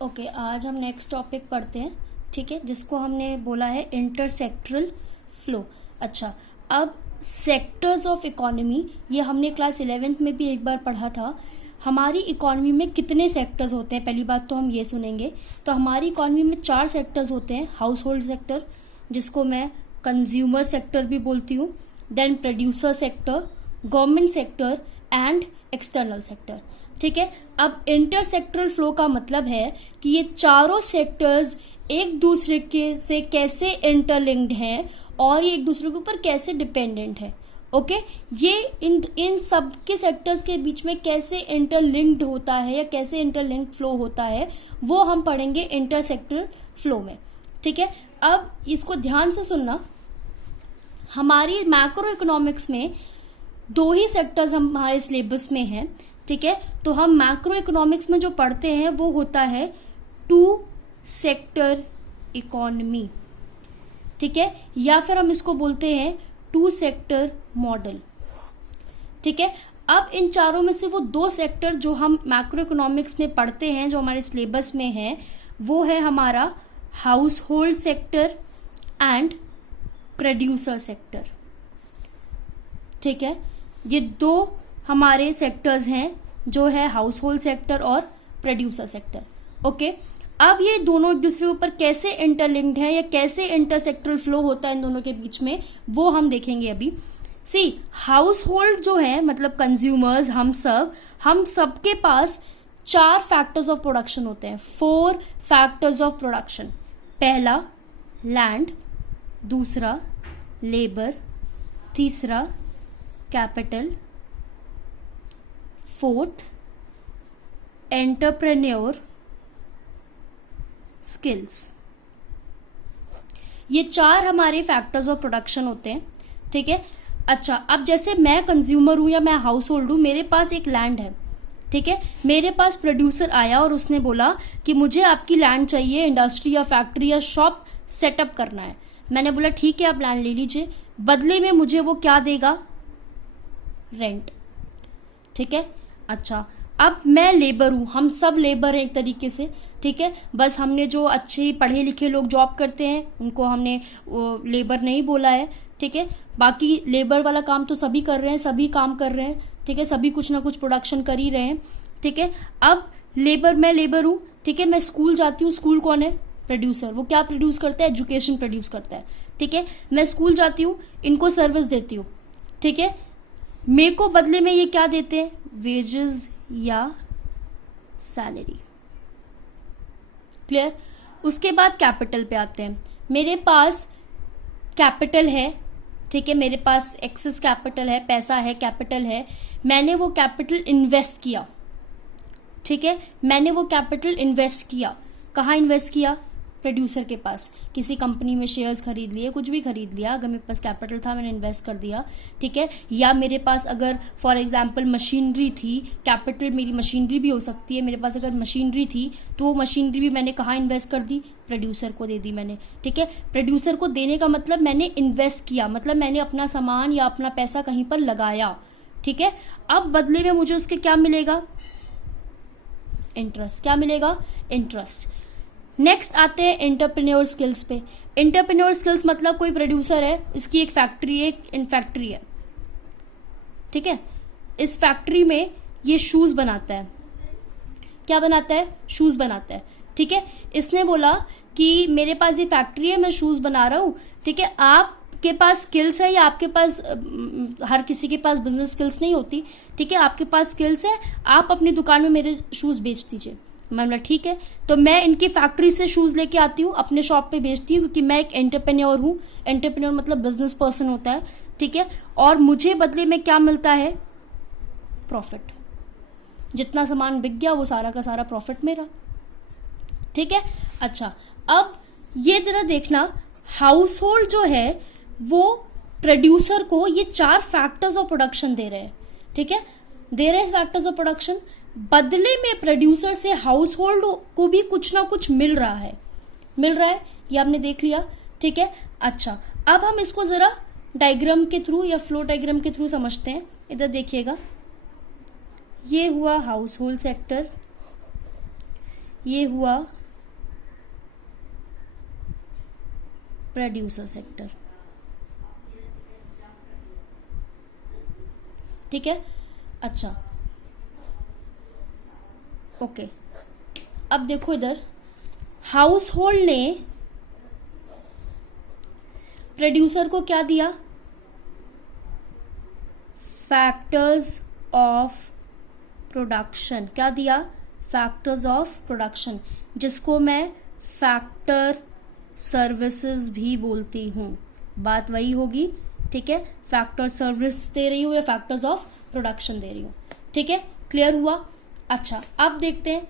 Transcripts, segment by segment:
Okay, आज हम next topic पढ़ते हैं, ठीक है, जिसको हमने बोला है इंटरसेक्टरल फ्लो। अच्छा, अब सेक्टर्स ऑफ इकोनॉमी, ये हमने क्लास 11th में भी एक बार पढ़ा था। हमारी इकोनॉमी में कितने सेक्टर्स होते हैं, पहली बात तो हम ये सुनेंगे। तो हमारी इकोनॉमी में 4 सेक्टर्स होते हैं। हाउस होल्ड सेक्टर, जिसको मैं कंज्यूमर सेक्टर भी बोलती हूँ, then producer sector, government sector and external sector, ठीक है। अब इंटरसेक्टरल फ्लो का मतलब है कि ये चारों सेक्टर्स एक दूसरे के से कैसे इंटरलिंक्ड हैं और ये एक दूसरे के ऊपर कैसे डिपेंडेंट है। ओके, ये इन सब के सेक्टर्स के बीच में कैसे इंटरलिंक्ड होता है या कैसे इंटरलिंक्ड फ्लो होता है, वो हम पढ़ेंगे इंटरसेक्टरल फ्लो में, ठीक है। अब इसको ध्यान से सुनना। हमारी मैक्रो इकोनॉमिक्स में 2 ही सेक्टर्स हमारे सिलेबस में हैं, ठीक है। तो हम मैक्रो इकोनॉमिक्स में जो पढ़ते हैं वो होता है 2 सेक्टर इकोनॉमी, ठीक है, या फिर हम इसको बोलते हैं 2 सेक्टर मॉडल, ठीक है। अब इन चारों में से वो 2 सेक्टर जो हम मैक्रो इकोनॉमिक्स में पढ़ते हैं, जो हमारे सिलेबस में है, वो है हमारा house hold sector and producer sector, ठीक है। ये 2 हमारे सेक्टर्स हैं, जो है हाउस होल्ड सेक्टर और प्रोड्यूसर सेक्टर। ओके, अब ये दोनों एक दूसरे के ऊपर कैसे इंटरलिंक्ड है या कैसे इंटरसेक्टरल फ्लो होता है इन दोनों के बीच में, वो हम देखेंगे अभी। सी, हाउस होल्ड जो है मतलब कंज्यूमर्स, हम सब के पास 4 फैक्टर्स ऑफ प्रोडक्शन होते हैं, 4 फैक्टर्स ऑफ प्रोडक्शन। पहला लैंड, दूसरा लेबर, तीसरा कैपिटल, 4th एंटरप्रेन्योर स्किल्स। ये 4 हमारे फैक्टर्स ऑफ प्रोडक्शन होते हैं, ठीक है। अच्छा, अब जैसे मैं कंज्यूमर हूं या मैं हाउस होल्ड हूं, मेरे पास एक लैंड है, ठीक है। मेरे पास प्रोड्यूसर आया और उसने बोला कि मुझे आपकी लैंड चाहिए, इंडस्ट्री या फैक्ट्री या शॉप सेटअप करना है। मैंने बोला ठीक है, आप लैंड ले लीजिए, बदले में मुझे वो क्या देगा, रेंट, ठीक है। अच्छा, अब मैं लेबर हूं, हम सब लेबर हैं एक तरीके से, ठीक है। बस हमने जो अच्छे पढ़े लिखे लोग जॉब करते हैं उनको हमने लेबर नहीं बोला है, ठीक है। बाकी लेबर वाला काम तो सभी कर रहे हैं, सभी काम कर रहे हैं, ठीक है, सभी कुछ ना कुछ प्रोडक्शन कर ही रहे हैं, ठीक है। अब मैं लेबर हूं, ठीक है। मैं स्कूल जाती हूँ, स्कूल कौन है, प्रोड्यूसर, वो क्या प्रोड्यूस करता है, एजुकेशन प्रोड्यूस करता है, ठीक है। मैं स्कूल जाती हूँ, इनको सर्विस देती हूँ, ठीक है। मेरे को बदले में ये क्या देते हैं, वेजेस या सैलरी, क्लियर। उसके बाद कैपिटल पे आते हैं। मेरे पास कैपिटल है, ठीक है, मेरे पास एक्सेस कैपिटल है, पैसा है, कैपिटल है, मैंने वो कैपिटल इन्वेस्ट किया, ठीक है। मैंने वो कैपिटल इन्वेस्ट किया, कहाँ इन्वेस्ट किया, प्रोड्यूसर के पास, किसी कंपनी में शेयर्स खरीद लिए, कुछ भी खरीद लिया, अगर मेरे पास कैपिटल था मैंने इन्वेस्ट कर दिया, ठीक है। या मेरे पास अगर फॉर एग्जांपल मशीनरी थी, कैपिटल मेरी मशीनरी भी हो सकती है, मेरे पास अगर मशीनरी थी तो वो मशीनरी भी मैंने कहाँ इन्वेस्ट कर दी, प्रोड्यूसर को दे दी मैंने, ठीक है। प्रोड्यूसर को देने का मतलब मैंने इन्वेस्ट किया, मतलब मैंने अपना सामान या अपना पैसा कहीं पर लगाया, ठीक है। अब बदले में मुझे उसके क्या मिलेगा, इंटरेस्ट, क्या मिलेगा, इंटरेस्ट। नेक्स्ट आते हैं एंटरप्रेन्योर स्किल्स पे। एंटरप्रेन्योर स्किल्स मतलब कोई प्रोड्यूसर है, इसकी एक फैक्ट्री है, एक फैक्ट्री है, ठीक है। इस फैक्ट्री में ये शूज बनाता है, क्या बनाता है, शूज बनाता है, ठीक है। इसने बोला कि मेरे पास ये फैक्ट्री है, मैं शूज बना रहा हूं, ठीक है। आपके पास स्किल्स है या आपके पास, हर किसी के पास बिजनेस स्किल्स नहीं होती, ठीक है, आपके पास स्किल्स है, आप अपनी दुकान में मेरे शूज बेच दीजिए। मैं बोला ठीक है, तो मैं इनकी फैक्ट्री से शूज लेके आती हूँ, अपने शॉप पे बेचती हूँ, क्योंकि मैं एक एंटरप्रेन्योर हूँ। एंटरप्रेन्योर मतलब बिजनेस पर्सन होता है, ठीक है। और मुझे बदले में क्या मिलता है, प्रॉफिट। जितना सामान बिक गया वो सारा का सारा प्रॉफिट मेरा, ठीक है। अच्छा, अब ये जरा देखना, हाउस होल्ड जो है वो प्रोड्यूसर को ये 4 फैक्टर्स ऑफ प्रोडक्शन दे रहे हैं, ठीक है, दे रहे हैं फैक्टर्स ऑफ प्रोडक्शन। बदले में प्रोड्यूसर से हाउस होल्ड को भी कुछ ना कुछ मिल रहा है, ये आपने देख लिया, ठीक है। अच्छा, अब हम इसको जरा डायग्राम के थ्रू या फ्लो डायग्राम के थ्रू समझते हैं। इधर देखिएगा, ये हुआ हाउस होल्ड सेक्टर, ये हुआ प्रोड्यूसर सेक्टर। ठीक है, अच्छा ओके। अब देखो इधर, हाउस होल्ड ने प्रोड्यूसर को क्या दिया, फैक्टर्स ऑफ प्रोडक्शन। क्या दिया, फैक्टर्स ऑफ प्रोडक्शन, जिसको मैं फैक्टर सर्विसेज भी बोलती हूँ। बात वही होगी, ठीक है, फैक्टर सर्विस दे रही हूँ या फैक्टर्स ऑफ प्रोडक्शन दे रही हूँ। ठीक है, क्लियर हुआ। अच्छा, अब देखते हैं,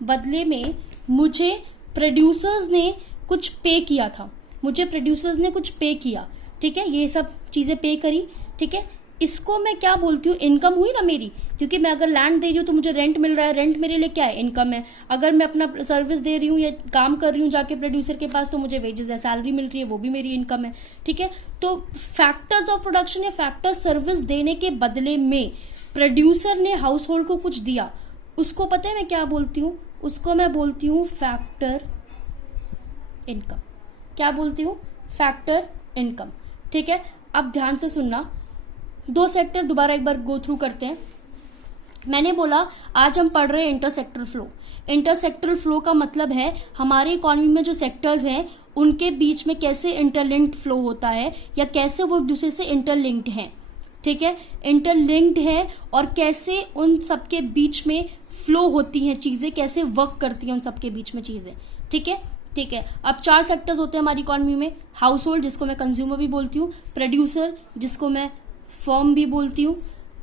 बदले में मुझे प्रोड्यूसर्स ने कुछ पे किया था, ठीक है, ये सब चीजें पे करी। ठीक है, इसको मैं क्या बोलती हूँ, इनकम हुई ना मेरी, क्योंकि मैं अगर लैंड दे रही हूँ तो मुझे रेंट मिल रहा है, रेंट मेरे लिए क्या है, इनकम है। अगर मैं अपना सर्विस दे रही हूँ या काम कर रही हूँ जाके प्रोड्यूसर के पास, तो मुझे वेजेस है, सैलरी मिल रही है, वो भी मेरी इनकम है। ठीक है, तो फैक्टर्स ऑफ प्रोडक्शन या फैक्टर सर्विस देने के बदले में प्रोड्यूसर ने हाउस होल्ड को कुछ दिया, उसको पता है मैं क्या बोलती हूँ, उसको मैं बोलती हूँ फैक्टर इनकम। क्या बोलती हूँ, फैक्टर इनकम। ठीक है, अब ध्यान से सुनना, दो सेक्टर दोबारा एक बार गो थ्रू करते हैं। मैंने बोला आज हम पढ़ रहे हैं इंटरसेक्टरल फ्लो। इंटरसेक्टरल फ्लो का मतलब है हमारी इकोनॉमी में जो सेक्टर्स हैं उनके बीच में कैसे इंटरलिंक्ड फ्लो होता है, या कैसे वो एक दूसरे से इंटरलिंक्ड हैं। ठीक है, इंटरलिंक्ड है, और कैसे उन सबके बीच में फ्लो होती हैं चीजें, कैसे वर्क करती हैं उन सबके बीच में चीजें। ठीक है, ठीक है। अब चार सेक्टर्स होते हैं हमारी इकोनॉमी में, हाउस होल्ड जिसको मैं कंज्यूमर भी बोलती हूँ, प्रोड्यूसर जिसको मैं फर्म भी बोलती हूँ,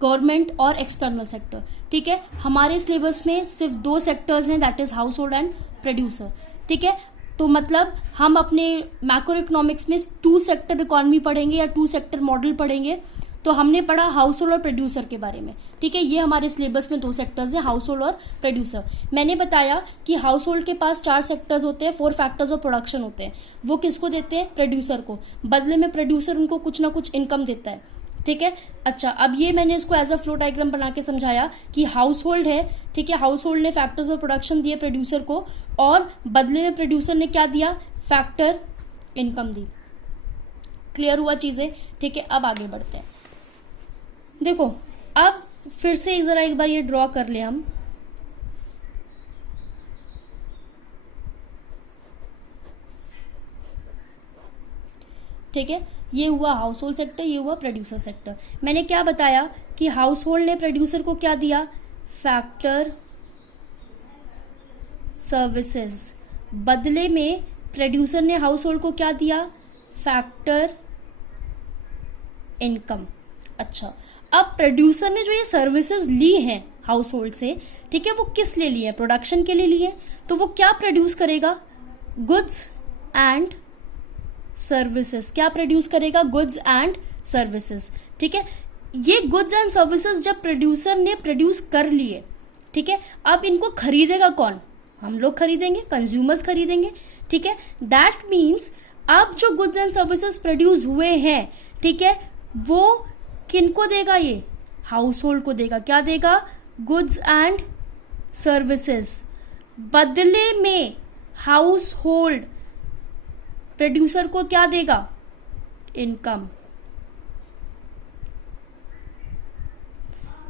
गवर्नमेंट और एक्सटर्नल सेक्टर। ठीक है, हमारे सिलेबस में सिर्फ दो सेक्टर्स हैं, that is house hold and producer. ठीक है, तो मतलब हम अपने मैक्रो इकोनॉमिक्स में टू सेक्टर इकोनॉमी पढ़ेंगे या टू सेक्टर मॉडल पढ़ेंगे। तो हमने पढ़ा हाउस होल्ड और प्रोड्यूसर के बारे में। ठीक है, ये हमारे सिलेबस में दो सेक्टर्स हैं, हाउस होल्ड और प्रोड्यूसर। मैंने बताया कि हाउस होल्ड के पास चार सेक्टर्स होते हैं, 4 फैक्टर्स ऑफ प्रोडक्शन होते हैं। वो किसको देते हैं, प्रोड्यूसर को, बदले में प्रोड्यूसर उनको कुछ ना कुछ इनकम देता है। ठीक है, अच्छा, अब ये मैंने इसको एज अ फ्लो डायग्राम बना के समझाया कि हाउस होल्ड है। ठीक है, हाउस होल्ड ने फैक्टर्स ऑफ प्रोडक्शन दिए प्रोड्यूसर को, और बदले में प्रोड्यूसर ने क्या दिया, फैक्टर इनकम दी। क्लियर हुआ चीजें। ठीक है, अब आगे बढ़ते हैं। देखो, अब फिर से जरा एक बार ये ड्रॉ कर ले हम। ठीक है, ये हुआ हाउस होल्ड सेक्टर, ये हुआ प्रोड्यूसर सेक्टर। मैंने क्या बताया कि हाउस होल्ड ने प्रोड्यूसर को क्या दिया, फैक्टर सर्विसेज, बदले में प्रोड्यूसर ने हाउस होल्ड को क्या दिया, फैक्टर इनकम। अच्छा, अब प्रोड्यूसर ने जो ये सर्विसेज ली हैं हाउस होल्ड से, ठीक है, वो किस लिए लिए, प्रोडक्शन के लिए लिए। तो वो क्या प्रोड्यूस करेगा, गुड्स एंड सर्विसेज। क्या प्रोड्यूस करेगा, गुड्स एंड सर्विसेज। ठीक है, ये गुड्स एंड सर्विसेज जब प्रोड्यूसर ने प्रोड्यूस कर लिए, ठीक है, अब इनको खरीदेगा कौन, हम लोग खरीदेंगे, कंज्यूमर्स खरीदेंगे। ठीक है, दैट मीन्स अब जो गुड्स एंड सर्विसेज प्रोड्यूस हुए हैं, ठीक है, वो किनको देगा, ये हाउस होल्ड को देगा। क्या देगा, गुड्स एंड सर्विसेज। बदले में हाउस होल्ड प्रोड्यूसर को क्या देगा, इनकम।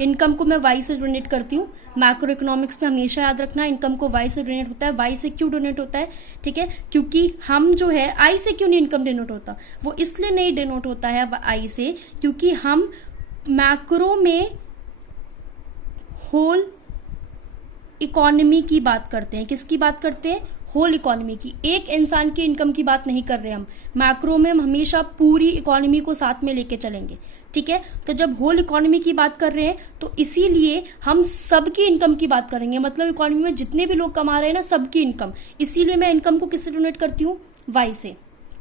इनकम को मैं वाई से डोनेट करती हूँ। मैक्रो इकोनॉमिक्स में हमेशा याद रखना, इनकम को वाई से डोनेट होता है। वाई से क्यों डोनेट होता है, ठीक है, क्योंकि हम जो है, आई से क्यों नहीं इनकम डिनोट होता, वो इसलिए नहीं डिनोट होता है आई से, क्योंकि हम मैक्रो में होल इकोनॉमी की बात करते हैं। किसकी बात करते हैं, होल इकोनॉमी की। एक इंसान की इनकम की बात नहीं कर रहे हम, मैक्रो में हम हमेशा पूरी इकोनॉमी को साथ में लेके चलेंगे। ठीक है, तो जब होल इकोनॉमी की बात कर रहे हैं तो इसीलिए हम सबकी इनकम की बात करेंगे, मतलब इकोनॉमी में जितने भी लोग कमा रहे हैं ना, सबकी इनकम। इसीलिए मैं इनकम को किससे डोनेट करती हूँ, वाई से।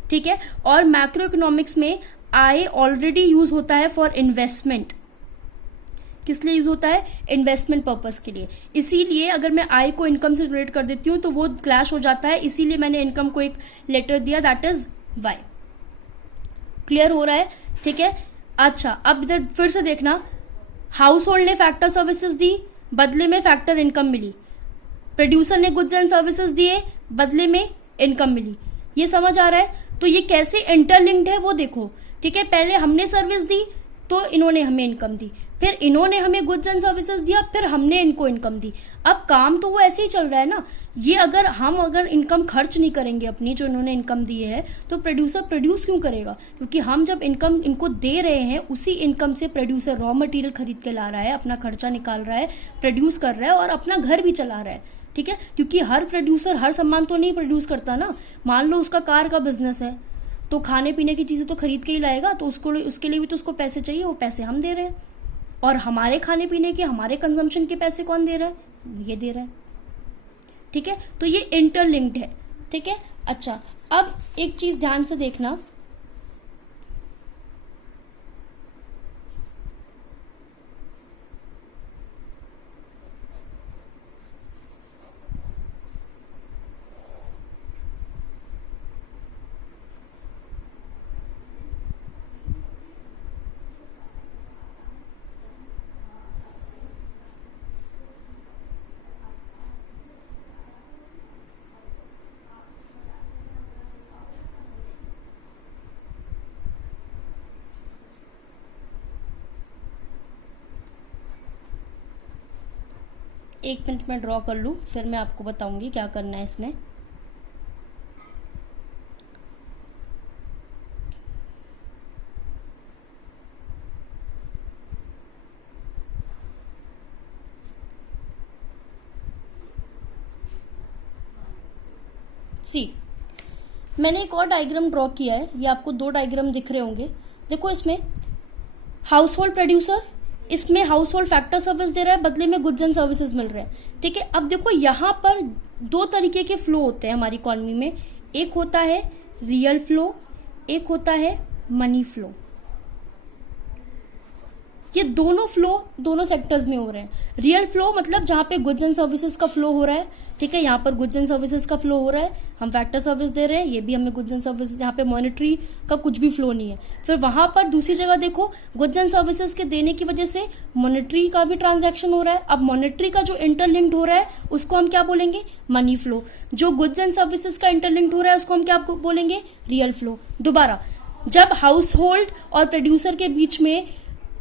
ठीक है, और मैक्रो इकोनॉमिक्स में आई ऑलरेडी यूज होता है फॉर इन्वेस्टमेंट। किस लिए यूज होता है, इन्वेस्टमेंट पर्पस के लिए। इसीलिए अगर मैं आई को इनकम से रिलेट कर देती हूँ तो वो क्लैश हो जाता है, इसीलिए मैंने इनकम को एक लेटर दिया, दैट इज वाई। क्लियर हो रहा है, ठीक है। अच्छा, अब इधर फिर से देखना, हाउस होल्ड ने फैक्टर सर्विसेज दी, बदले में फैक्टर इनकम मिली। प्रोड्यूसर ने गुड्स एंड सर्विसेज दिए, बदले में इनकम मिली। ये समझ आ रहा है? तो ये कैसे इंटरलिंक्ड है वो देखो, ठीक है। पहले हमने सर्विस दी तो इन्होंने हमें इनकम दी, फिर इन्होंने हमें गुड्स एंड सर्विसेज दिया, फिर हमने इनको इनकम दी। अब काम तो वो ऐसे ही चल रहा है ना। ये अगर इनकम खर्च नहीं करेंगे अपनी, जो इन्होंने इनकम दी है, तो प्रोड्यूसर प्रोड्यूस क्यों करेगा? क्योंकि हम जब इनकम इनको दे रहे हैं, उसी इनकम से प्रोड्यूसर रॉ मटेरियल खरीद के ला रहा है, अपना खर्चा निकाल रहा है, प्रोड्यूस कर रहा है और अपना घर भी चला रहा है, ठीक है। क्योंकि हर प्रोड्यूसर हर सामान तो नहीं प्रोड्यूस करता ना। मान लो उसका कार का बिजनेस है, तो खाने पीने की चीजें तो खरीद के ही लाएगा, तो उसके लिए भी तो उसको पैसे चाहिए। वो पैसे हम दे रहे हैं, और हमारे खाने पीने के, हमारे कंजम्पशन के पैसे कौन दे रहा है? ये दे रहा है, ठीक है। तो ये इंटरलिंक्ड है, ठीक है। अच्छा, अब एक चीज ध्यान से देखना, एक मिनट में ड्रॉ कर लूँ, फिर मैं आपको बताऊंगी क्या करना है इसमें। सी, मैंने एक और डायग्राम ड्रॉ किया है, ये आपको दो डायग्राम दिख रहे होंगे। देखो, इसमें हाउस होल्ड प्रोड्यूसर, इसमें हाउस होल्ड फैक्टर सर्विस दे रहा है, बदले में गुड्स एंड सर्विसेज मिल रहे हैं, ठीक है। अब देखो, यहाँ पर दो तरीके के फ्लो होते हैं हमारी इकोनॉमी में। एक होता है रियल फ्लो, एक होता है मनी फ्लो। ये दोनों फ्लो दोनों सेक्टर्स में हो रहे हैं। रियल फ्लो मतलब जहां पे गुड्स एंड सर्विसेज का फ्लो हो रहा है, ठीक है। यहाँ पर गुड्स एंड सर्विसेज का फ्लो हो रहा है, हम फैक्टर सर्विस दे रहे हैं, ये भी हमें गुड्स एंड सर्विसेज, यहाँ पे मॉनेटरी का कुछ भी फ्लो नहीं है। फिर वहां पर दूसरी जगह देखो, गुड्स एंड सर्विसेज के देने की वजह से मॉनेटरी का भी ट्रांजैक्शन हो रहा है। अब मॉनेटरी का जो इंटरलिंक्ड हो रहा है उसको हम क्या बोलेंगे? Money flow. जो गुड्स एंड सर्विसेज का इंटरलिंक्ड हो रहा है उसको हम क्या बोलेंगे? Real flow. दोबारा, जब हाउस होल्ड और प्रोड्यूसर के बीच में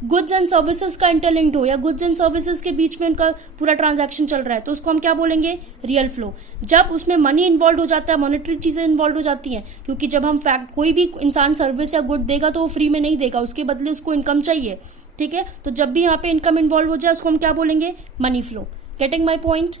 गुड्स एंड सर्विसेज का इंटरलिंक्ड हो, या गुड्स एंड सर्विसेज के बीच में उनका पूरा ट्रांजैक्शन चल रहा है, तो उसको हम क्या बोलेंगे? Real flow. जब उसमें मनी इन्वॉल्व हो जाता है, मॉनेटरी चीजें इन्वॉल्व हो जाती हैं, क्योंकि जब हम कोई भी इंसान सर्विस या गुड देगा तो वो फ्री में नहीं देगा, उसके बदले उसको इनकम चाहिए, ठीक है। तो जब भी यहाँ पे इनकम इन्वॉल्व हो जाए उसको हम क्या बोलेंगे? Money flow. Getting my point?